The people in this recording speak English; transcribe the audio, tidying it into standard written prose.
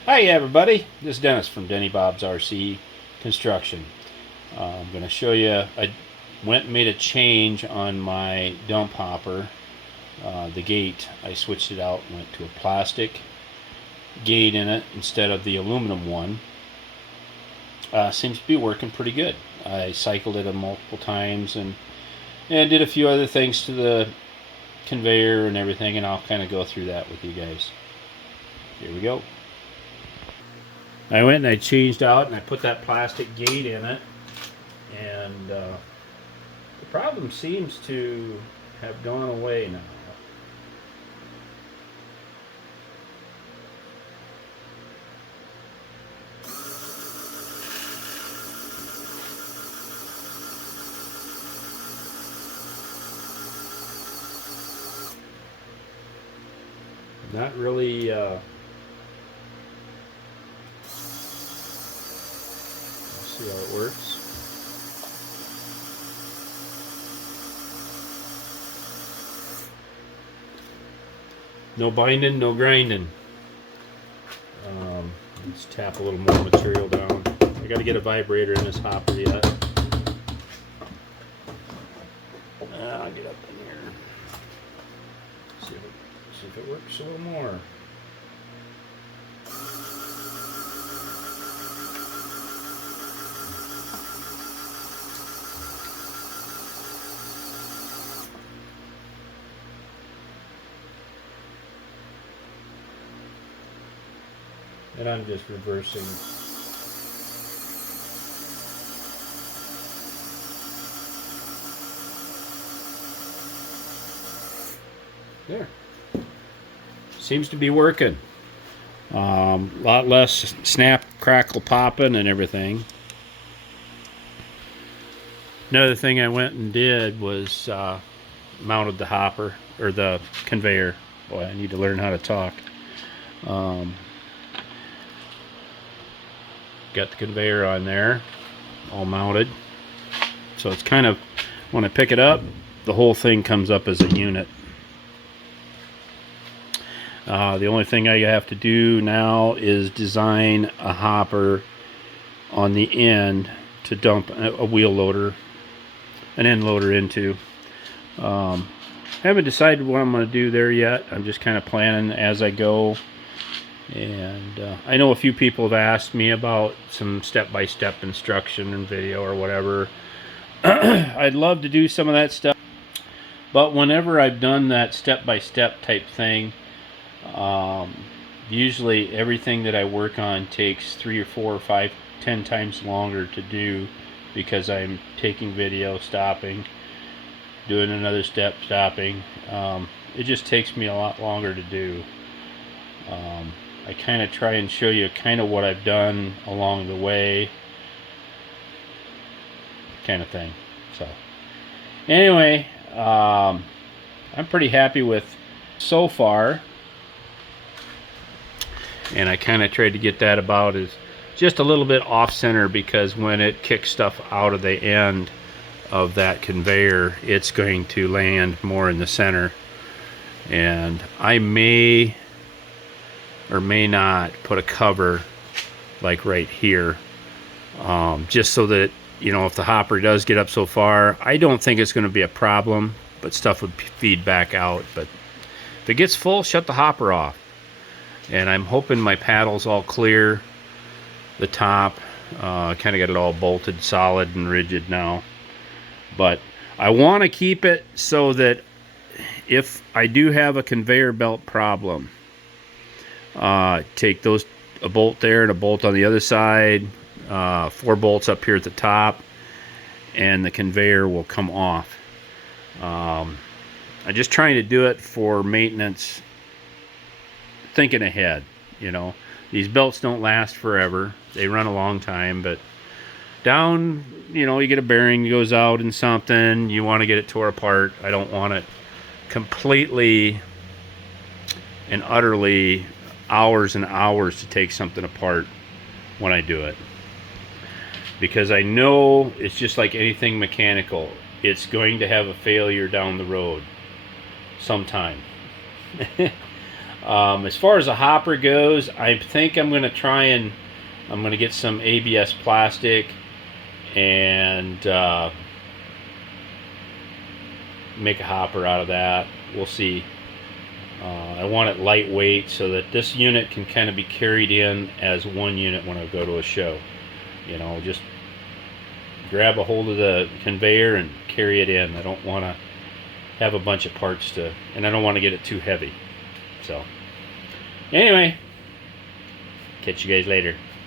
Hi everybody, this is Dennis from Denny Bob's RC Construction. I'm going to show you, I went and made a change on my dump hopper. The gate, I switched it out and went to a plastic gate in it instead of the aluminum one. Seems to be working pretty good. I cycled it multiple times and did a few other things to the conveyor and everything, and I'll kind of go through that with you guys. Here we go. I went and I changed out and I put that plastic gate in it, and the problem seems to have gone away now. Not really see how it works. No binding, no grinding. Let's tap a little more material down. I got to get a vibrator in this hopper yet. I'll get up in here. See if it works a little more. And I'm just reversing. There. Seems to be working. A lot less snap, crackle, popping and everything. Another thing I went and did was mounted the hopper, or the conveyor. Boy, I need to learn how to talk. Got the conveyor on there, all mounted. So it's kind of, when I pick it up, the whole thing comes up as a unit. The only thing I have to do now is design a hopper on the end to dump a wheel loader, an end loader into. Haven't decided what I'm going to do there yet. I'm just kind of planning as I go. And I know a few people have asked me about some step-by-step instruction and video or whatever. I'd love to do some of that stuff, but whenever I've done that step-by-step type thing, usually everything that I work on takes 3 or 4 or 5, 10 times longer to do, because I'm taking video, stopping, doing another step, stopping. It just takes me a lot longer to do. I kind of try and show you kind of what I've done along the way, kind of thing. So anyway, I'm pretty happy with so far, and I kind of tried to get that about as just a little bit off center, because when it kicks stuff out of the end of that conveyor, it's going to land more in the center. And I may or may not put a cover like right here, just so that, you know, if the hopper does get up so far, I don't think it's going to be a problem, but stuff would feed back out. But if it gets full, shut the hopper off. And I'm hoping my paddle's all clear, the top, kind of got it all bolted solid and rigid now. But I want to keep it so that if I do have a conveyor belt problem, take those, a bolt there and a bolt on the other side, 4 bolts up here at the top, and the conveyor will come off. I'm just trying to do it for maintenance, thinking ahead. You know, these belts don't last forever, they run a long time, but down, you know, you get a bearing goes out in something, you want to get it tore apart. I don't want it completely and utterly hours and hours to take something apart when I do it, because I know it's just like anything mechanical, it's going to have a failure down the road sometime. As far as the hopper goes, I think I'm going to try and I'm going to get some ABS plastic and make a hopper out of that. We'll see. I want it lightweight so that this unit can kind of be carried in as one unit when I go to a show. You know, just grab a hold of the conveyor and carry it in. I don't want to have a bunch of parts and I don't want to get it too heavy. So, anyway, catch you guys later.